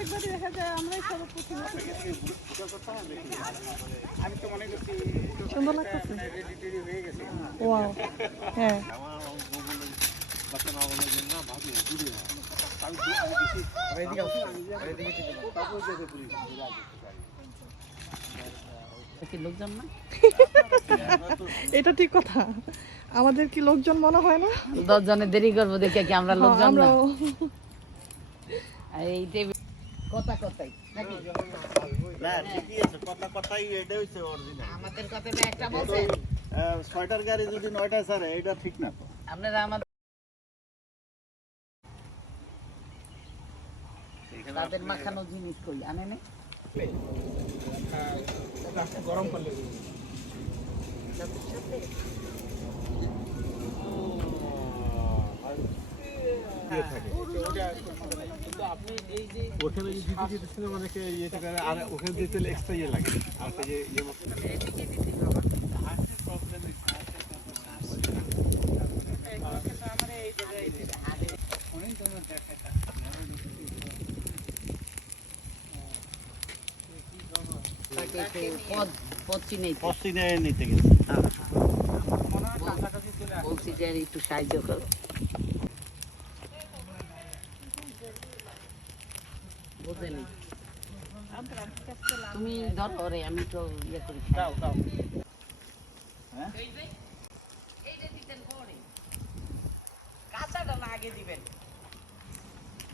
প্রত্যেকবারই দেখা যায় আমরাই সর্বপ্রথম আমি তো মনে করছি সুন্দর লাগতেছে রেডি হয়ে গেছে ওয়াও হ্যাঁ লোকজন না এটা ঠিক কথা আমাদের কি লোকজন মনে হয় না 10 জনে দেরি করবো দেখে কি আমরা লোকজন না আমরাও এই টেবিল কথা কথাই নাকি না ঠিকই আছে কথাই এটা হইছে অরিজিনাল আমাদের কথাটা একটা বলছেন ছয়টার গাড়ি যদি 9টায় ছাড়ে এটা ঠিক না তো আপনারা আমাদের তাদের মাখানো জিনিস কই আনে না গরম করলে ওখানে যে দিতে দিতেছিল অনেকে ইয়েটা করে আর ওখানে দিতে এক্সট্রা ইয়ে লাগে আর যে ইয়ে পশ্চিমে নিতে গেছে বলছি যে একটু সাহায্য করো বুঝেনি তুমি ধরো রে আমি তো ইয়ে করি দাও দাও কাঁচাটা না আগে দিবেন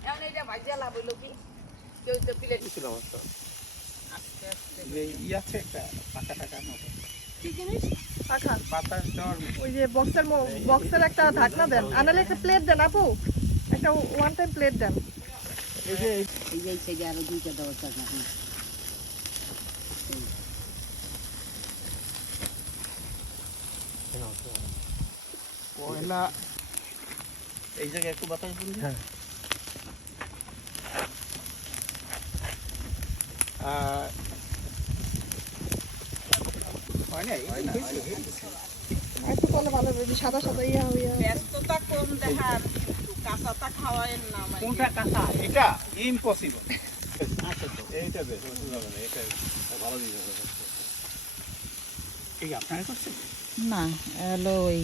এখন এইটা ভাইজা লাভ হইলো কি কেউ তো প্লেট ছিল অবস্থা যে ই আছে একটা পাকা টাকা মতো কি জিনিস পাখা পাতা জ্বর ওই যে বক্সের একটা ঢাকনা দেন আনালে একটা প্লেট দেন আপু একটা ওয়ান টাইম প্লেট দেন এই যে এই যে সেই আরো দুইটা দেওয়ার টাকা পয়লা এই জায়গায় একটু বাতাস দিন হ্যাঁ হয় নাই একটু করলে ভালো হবে সাদা সাদা ইয়া হইয়া ব্যস্ততা কম দেখার কিন্তু কাঁচাটা খাওয়ায়েন না মানে কোনটা কাঁচা এটা ইম্পসিবল আচ্ছা তো এইটা বেশ অসুবিধা হবে না এটা ভালো দিন হবে ঠিক আপনারা করছেন না হলো ওই